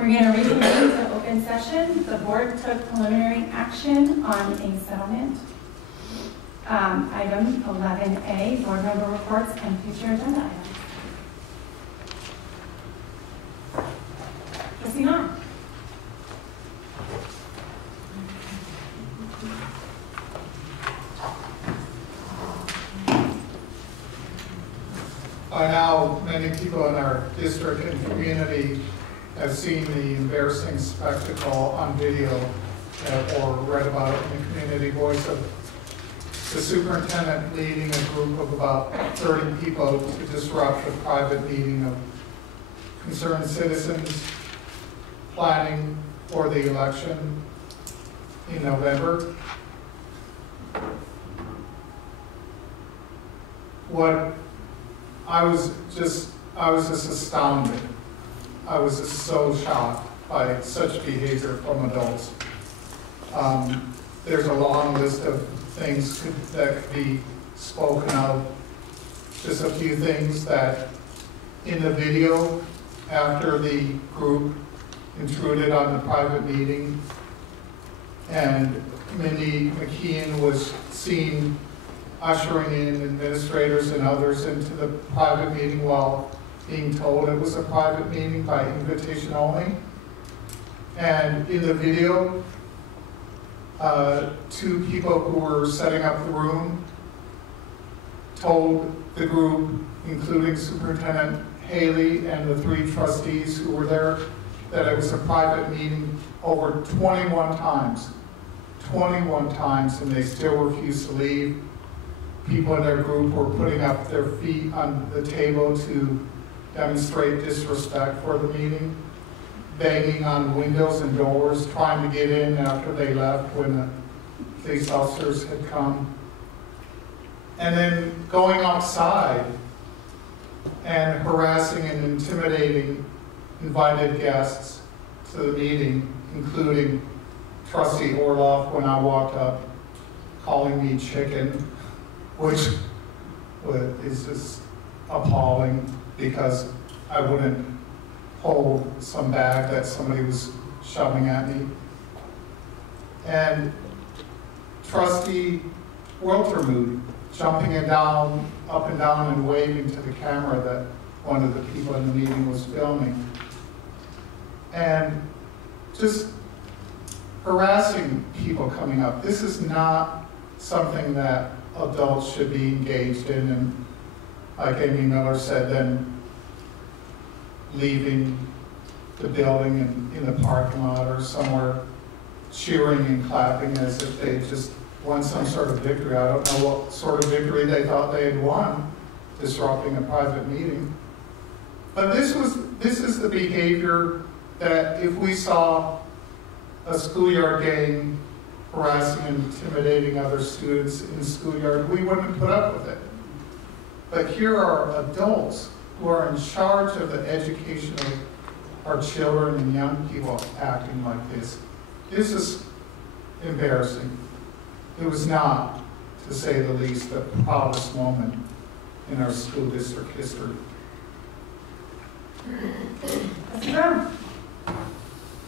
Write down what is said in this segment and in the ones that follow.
We're going to reconvene to open session. The board took preliminary action on a settlement. Item 11A, board member reports and future agenda items. Trustee Rohnert. By now, many people in our district and community have seen the embarrassing spectacle on video or read about it in the community voice of the superintendent leading a group of about 30 people to disrupt a private meeting of concerned citizens planning for the election in November. I was just astounded. I was just so shocked by such behavior from adults. There's a long list of things that could be spoken of. Just a few things that in the video, after the group intruded on the private meeting, and Mindy McKeon was seen ushering in administrators and others into the private meeting while being told it was a private meeting by invitation only. And in the video, two people who were setting up the room told the group, including Superintendent Haley and the 3 trustees who were there, that it was a private meeting over 21 times. 21 times, and they still refused to leave. People in their group were putting up their feet on the table to demonstrate disrespect for the meeting, banging on windows and doors, trying to get in after they left when the police officers had come. And then going outside and harassing and intimidating invited guests to the meeting, including Trustee Orloff when I walked up, calling me chicken, which is just appalling because I wouldn't hold some bag that somebody was shoving at me. And Trustee Wiltermuth jumping up and down and waving to the camera that one of the people in the meeting was filming. And just harassing people coming up. This is not something that adults should be engaged in, and like Amy Miller said, then leaving the building and in the parking lot or somewhere cheering and clapping as if they just won some sort of victory. I don't know what sort of victory they thought they had won, disrupting a private meeting. But this is the behavior that if we saw a schoolyard gang harassing and intimidating other students in the schoolyard, we wouldn't put up with it. But here are adults who are in charge of the education of our children and young people acting like this. This is embarrassing. It was not, to say the least, the proudest moment in our school district history. Mr. Brown.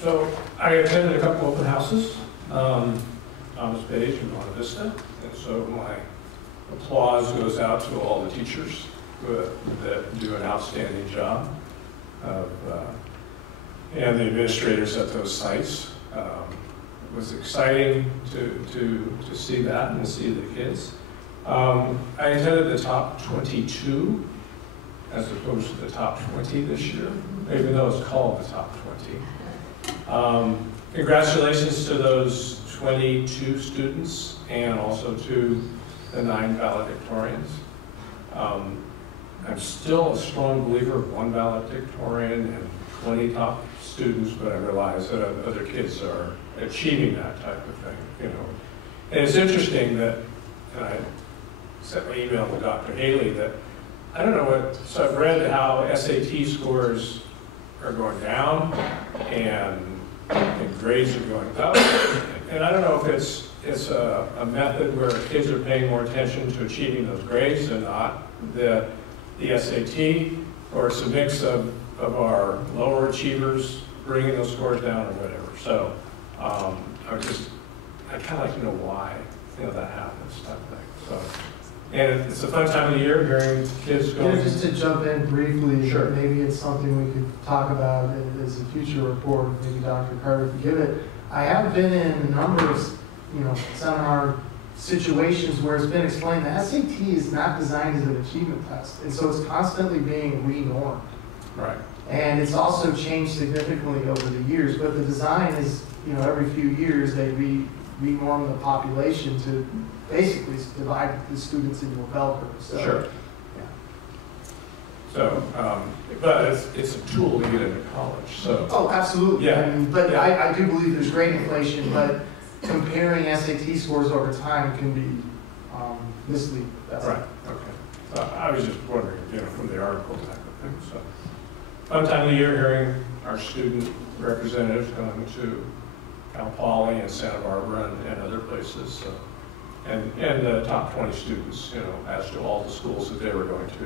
So I attended a couple open houses, Thomas Page and Monte Vista, and so my applause goes out to all the teachers that do an outstanding job, and the administrators at those sites. It was exciting to see that and to see the kids. I attended the top 22 as opposed to the top 20 this year, even though it's called the top 20. Congratulations to those 22 students and also to the 9 valedictorians. I'm still a strong believer of 1 valedictorian and 20 top students, but I realize that other kids are achieving that type of thing, you know. And it's interesting that, and I sent my email to Dr. Haley, that I don't know what, so I've read how SAT scores are going down and grades are going up. And I don't know if it's a method where kids are paying more attention to achieving those grades and not the SAT, or it's a mix of our lower achievers bringing those scores down or whatever. So I kind of like to know why that happens, type of thing. So, and it's a fun time of the year hearing kids going. Just to jump in briefly, sure. Maybe it's something we could talk about as a future report. Maybe Dr. Carter could give it. I have been in a number of seminar situations where it's been explained that SAT is not designed as an achievement test, and so it's constantly being re-normed. Right. And it's also changed significantly over the years, but the design is, every few years they re-norm the population to basically divide the students into a bell curve. So, sure. Yeah. So, but it's a tool to get into college. So. Oh, absolutely. Yeah. But yeah. I do believe there's great inflation, but comparing SAT scores over time can be misleading. That's right. Okay. So I was just wondering, from the article type of thing. So, fun time of the year hearing our student representatives going to Cal Poly and Santa Barbara and other places. So, and the top 20 students, as to all the schools that they were going to.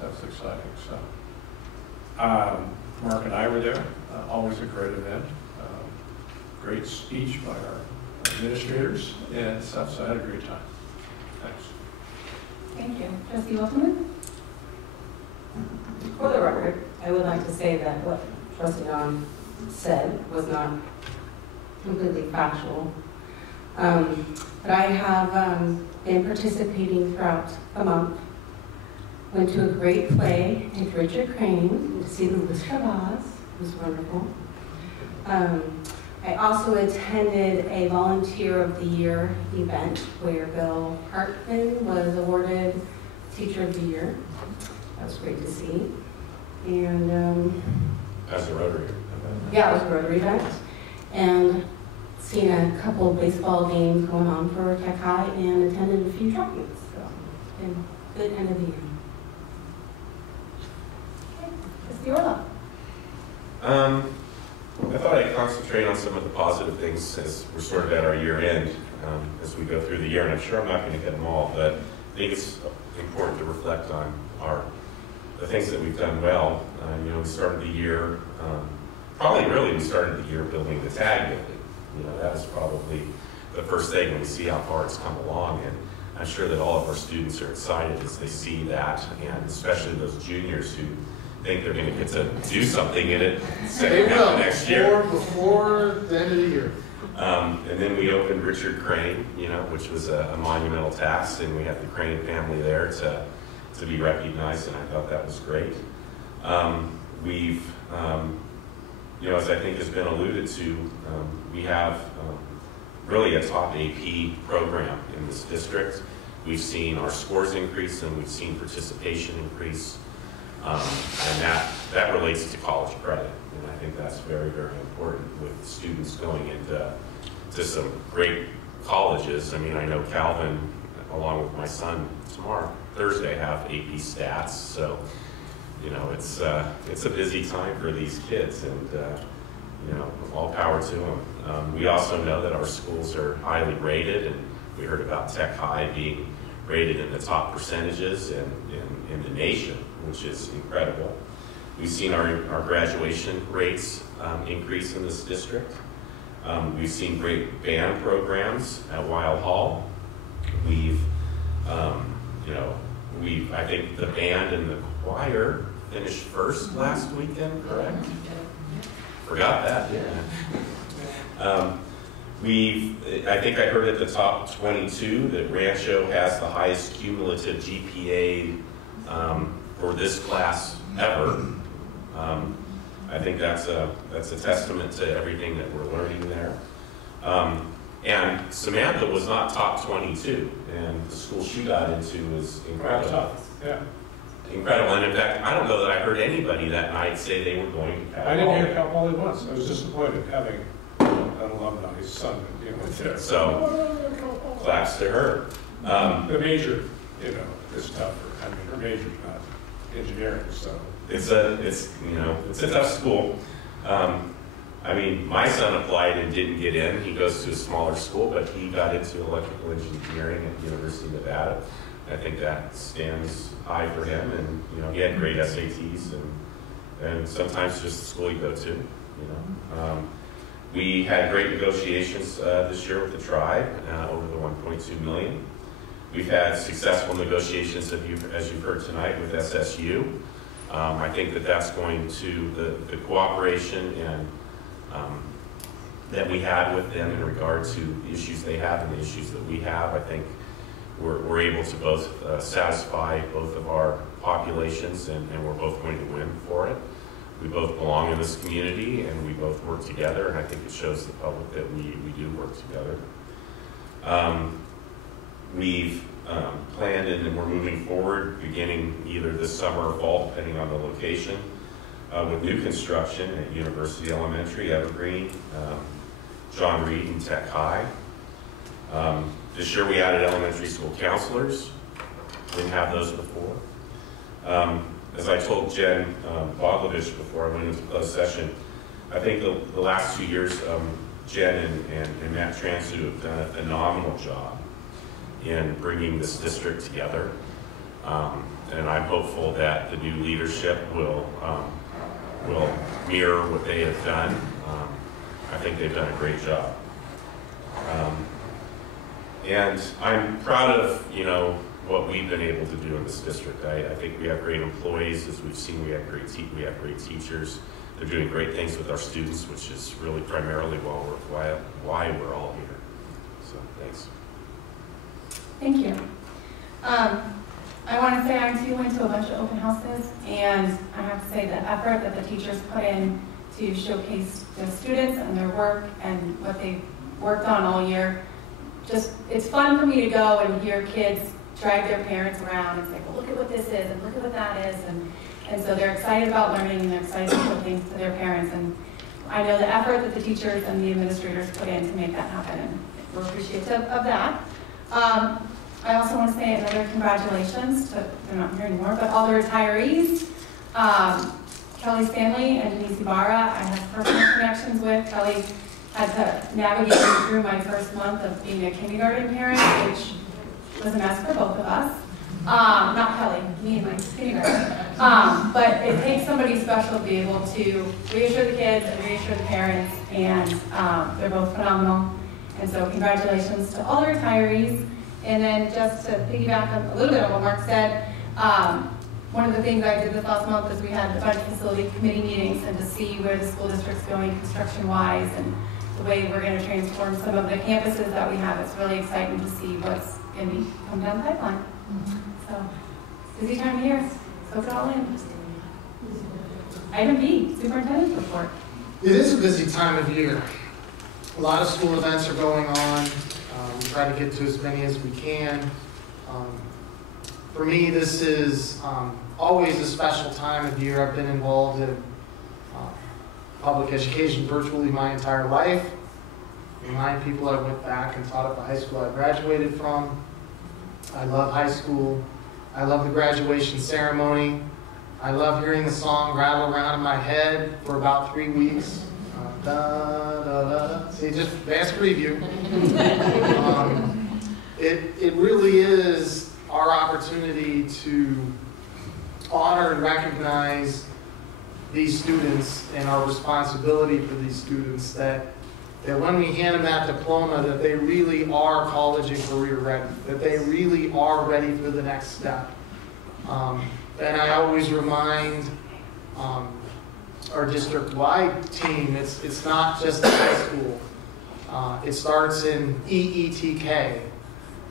That's exciting. So, Mark and I were there. Always a great event. Great speech by our administrators and stuff. So I had a great time. Thanks. Thank you. Trustee Wilson? For the record, I would like to say that what Trustee Don said was not completely factual. But I have been participating throughout the month. Went to a great play with Richard Crane to see the Wizard of Oz. It was wonderful. I also attended a Volunteer of the Year event where Bill Hartman was awarded Teacher of the Year. That was great to see. And as a Rotary event. Yeah, it was a Rotary event. And seen a couple of baseball games going on for Tech High and attended a few track meets. So it's been a good end of the year. Okay. Trustee Orloff? I thought I'd concentrate on some of the positive things as we're sort of at our year end as we go through the year, and I'm sure I'm not going to hit them all, but I think it's important to reflect on the things that we've done well. We started the year, we started the year building the tag building. That is probably the first thing when we see how far it's come along, and I'm sure that all of our students are excited as they see that, and especially those juniors who think they're going to get to do something in it second half of next year. Before the end of the year. And then we opened Richard Crane, which was a monumental task, and we had the Crane family there to be recognized, and I thought that was great. We've, as I think has been alluded to, we have really a top AP program in this district. We've seen our scores increase, and we've seen participation increase. And that relates to college credit, and I think that's very, very important with students going into some great colleges. I mean, I know Calvin, along with my son Thursday, have AP stats, so it's a busy time for these kids, and all power to them. We also know that our schools are highly rated, and we heard about Tech High being rated in the top percentages in the nation, which is incredible. We've seen our graduation rates increase in this district. We've seen great band programs at Weill Hall. I think the band and the choir finished first last weekend, correct? Forgot that, yeah. I think I heard at the top 22 that Rancho has the highest cumulative GPA for this class ever. I think that's a testament to everything that we're learning there. And Samantha was not top 22, and the school she got into was incredible. Yeah. Incredible, and in fact, I don't know that I heard anybody that night say they were going to Cal Poly. I didn't hear Cal Poly once. I was disappointed having an alumni, his son, there. So, claps to her. The major, is tougher. I mean, her major's not engineering, so. It's a tough school. I mean, my son applied and didn't get in. He goes to a smaller school, but he got into electrical engineering at the University of Nevada. I think that stands high for him, and he had great SATs, and sometimes just the school you go to. you know. We had great negotiations this year with the tribe over the $1.2 million. We've had successful negotiations, as you've heard tonight, with SSU. I think that that's going to, the cooperation and that we had with them in regard to the issues they have and the issues that we have, I think we're able to both satisfy both of our populations, and we're both going to win for it. We both belong in this community, and we both work together, and I think it shows the public that we do work together. We've planned and we're moving forward beginning either this summer or fall, depending on the location, with new construction at University Elementary, Evergreen, John Reed, and Tech High. This year we added elementary school counselors. Didn't have those before. As I told Jen Boglovich before I went into closed session, I think the last 2 years, Jen and Matt Transu have done a phenomenal job in bringing this district together. And I'm hopeful that the new leadership will mirror what they have done. I think they've done a great job. And I'm proud of, you know, what we've been able to do in this district. I think we have great employees. As we've seen, we have great teachers. They're doing great things with our students, which is really primarily why we're all here. So, thanks. Thank you. I want to say I too went to a bunch of open houses, and I have to say the effort that the teachers put in to showcase the students and their work and what they worked on all year. It's fun for me to go and hear kids drag their parents around and say, well, look at what this is and look at what that is. And so they're excited about learning, and they're excited to show things to their parents. And I know the effort that the teachers and the administrators put in to make that happen, and we're appreciative of that. I also want to say another congratulations to, they're not here anymore, but all the retirees. Kelly's family and Denise Ibarra, I have personal connections with. Kelly had to navigate me through my first month of being a kindergarten parent, which was a mess for both of us. Not Kelly, me and my kindergarten. But it takes somebody special to be able to reassure the kids and reassure the parents, and they're both phenomenal. And so congratulations to all the retirees. And then just to piggyback on a little bit on what Mark said, one of the things I did this last month is we had a bunch of facility committee meetings, and to see where the school district's going construction-wise and the way we're going to transform some of the campuses that we have. It's really exciting to see what's going to come down the pipeline. So, busy time of year. Soak it all in. Item B, superintendent's report. It is a busy time of year. A lot of school events are going on. We try to get to as many as we can. For me, this is always a special time of year. I've been involved in public education virtually my entire life. Remind people I went back and taught at the high school I graduated from. I love high school. I love the graduation ceremony. I love hearing the song rattle around in my head for about 3 weeks. Da, da, da. See, just advanced preview. It really is our opportunity to honor and recognize these students and our responsibility for these students, that when we hand them that diploma, that they really are college and career ready, that they really are ready for the next step. And I always remind our district-wide team, it's not just high school. It starts in EETK.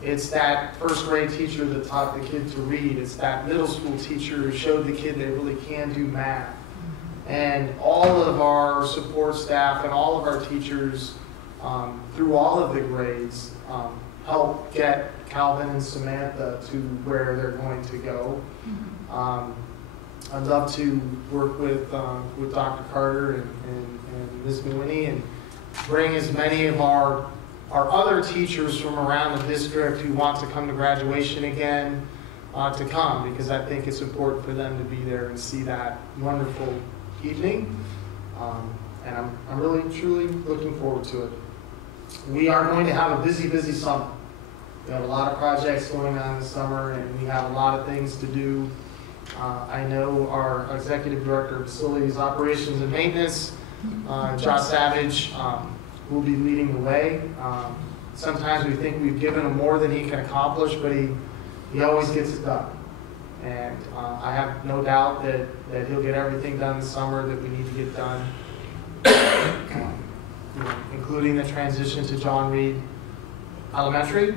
It's that first grade teacher that taught the kid to read. It's that middle school teacher who showed the kid they really can do math. And all of our support staff and all of our teachers through all of the grades help get Calvin and Samantha to where they're going to go. I'd love to work with Dr. Carter and Ms. Mooney and bring as many of our other teachers from around the district who want to come to graduation again to come, because I think it's important for them to be there and see that wonderful evening. And I'm really, truly looking forward to it. We are going to have a busy, busy summer. We have a lot of projects going on this summer, and we have a lot of things to do. I know our Executive Director of Facilities, Operations, and Maintenance Josh Savage will be leading the way. Sometimes we think we've given him more than he can accomplish, but he always gets it done. And I have no doubt that he'll get everything done this summer that we need to get done, including the transition to John Reed Elementary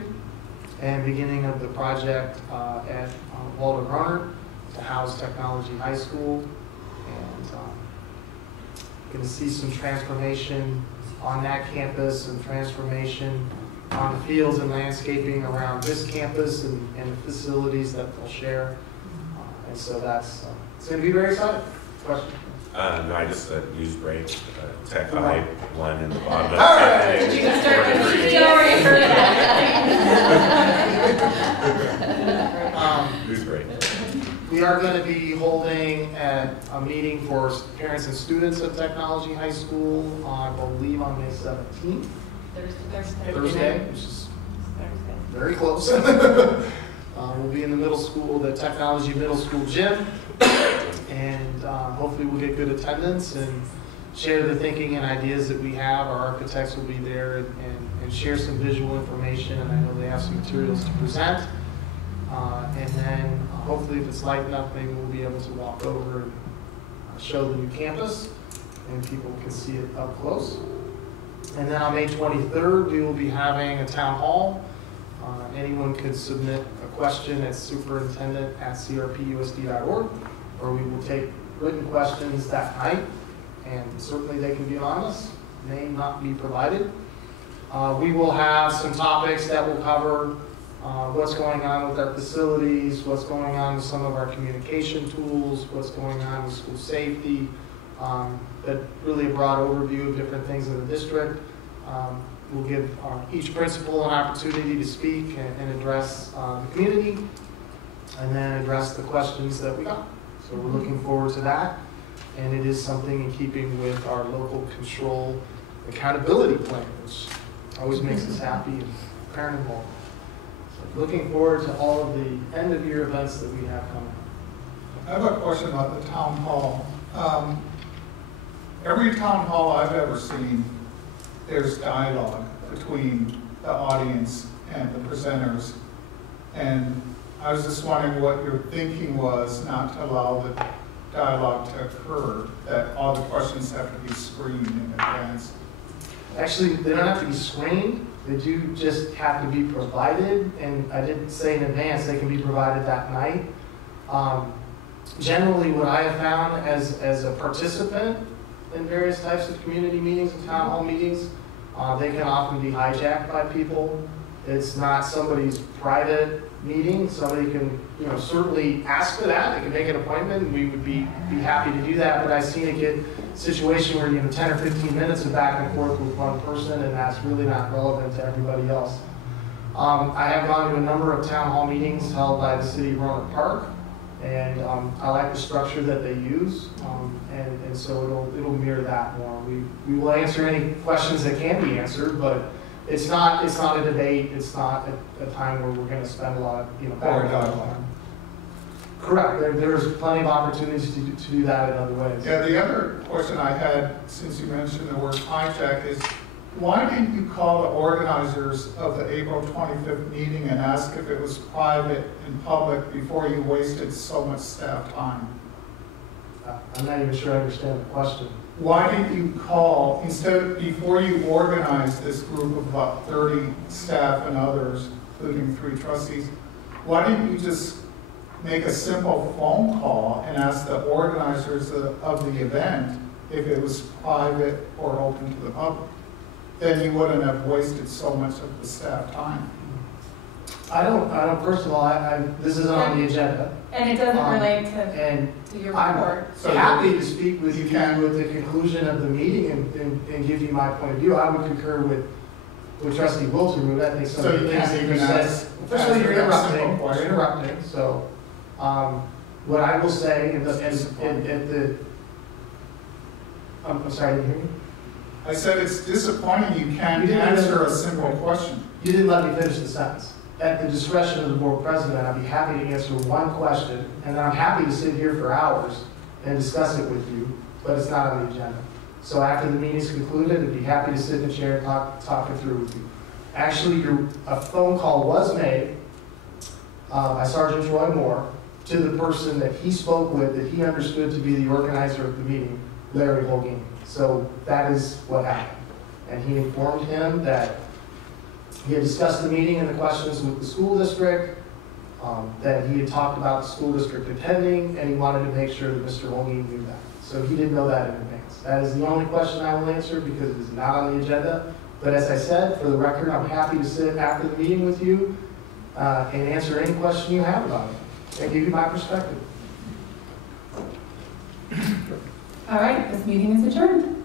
and beginning of the project at Cotati Rohnert to house Technology High School. And going to see some transformation on that campus and transformation on the fields and landscaping around this campus and the facilities that they'll share. And so that's, it's going to be very exciting. Question? No, I just news break. Tech High one in the bottom. All right. Did you just start with you already heard that? News break. We are going to be holding a meeting for parents and students at Technology High School, I believe on May 17th. Thursday, which is very close. We'll be in the middle school, the Technology Middle School gym, and hopefully we'll get good attendance and share the thinking and ideas that we have. Our architects will be there and share some visual information, and I know they have some materials to present. And then hopefully if it's light enough, maybe we'll be able to walk over and show the new campus, and people can see it up close. And then on May 23rd, we will be having a town hall. Anyone can submit a question at superintendent@crpusd.org, or we will take written questions that night, and certainly they can be anonymous, name not be provided. We will have some topics that will cover what's going on with our facilities, what's going on with some of our communication tools, what's going on with school safety, but really a broad overview of different things in the district. We'll give each principal an opportunity to speak and address the community, and then address the questions that we got. So we're looking forward to that, and it is something in keeping with our local control accountability plan, which always makes us happy and parent involved. So looking forward to all of the end of year events that we have coming. I have a question about the town hall. Every town hall I've ever seen, there's dialogue between the audience and the presenters. And I was just wondering what your thinking was not to allow the dialogue to occur, that all the questions have to be screened in advance. Actually, they don't have to be screened. They do just have to be provided. And I didn't say in advance, they can be provided that night. Generally, what I have found as a participant in various types of community meetings and town hall meetings, they can often be hijacked by people. It's not somebody's private meeting. Somebody can, certainly ask for that. They can make an appointment, and we would be happy to do that. But I've seen it get a situation where 10 or 15 minutes of back and forth with one person, and that's really not relevant to everybody else. I have gone to a number of town hall meetings held by the city of Rohnert Park, and I like the structure that they use, and so it'll mirror that more. We will answer any questions that can be answered, but it's not a debate. It's not a time where we're going to spend a lot of back and forth. Correct. There's plenty of opportunities to do that in other ways. Yeah. The other question I had, since you mentioned the word hijack, is why didn't you call the organizers of the April 25th meeting and ask if it was private and public before you wasted so much staff time? I'm not even sure I understand the question. Why didn't you call, before you organized this group of about 30 staff and others, including 3 trustees, why didn't you just make a simple phone call and ask the organizers of the event if it was private or open to the public? Then you wouldn't have wasted so much of the staff time. I don't, first of all, this isn't on the agenda. And it doesn't relate And to your I'm report. happy to speak with you with the conclusion of the meeting and give you my point of view. I would concur with Trustee Wilson. I think some of the things that you said. First of all, you're interrupting. So what I will say, I'm sorry, did you hear me? I said it's disappointing you can't answer a simple question. You didn't let me finish the sentence. At the discretion of the board president, I'd be happy to answer one question, and I'm happy to sit here for hours and discuss it with you, but it's not on the agenda. So after the meeting's concluded, I'd be happy to sit in the chair and talk it through with you. Actually, a phone call was made by Sergeant Troy Moore to the person that he spoke with, that he understood to be the organizer of the meeting, Larry Holguin. So that is what happened. And he informed him that he had discussed the meeting and the questions with the school district, that he had talked about the school district attending, and he wanted to make sure that Mr. Holguin knew that. So he didn't know that in advance. That is the only question I will answer because it is not on the agenda. But as I said, for the record, I'm happy to sit after the meeting with you and answer any question you have about it and give you my perspective. All right, this meeting is adjourned.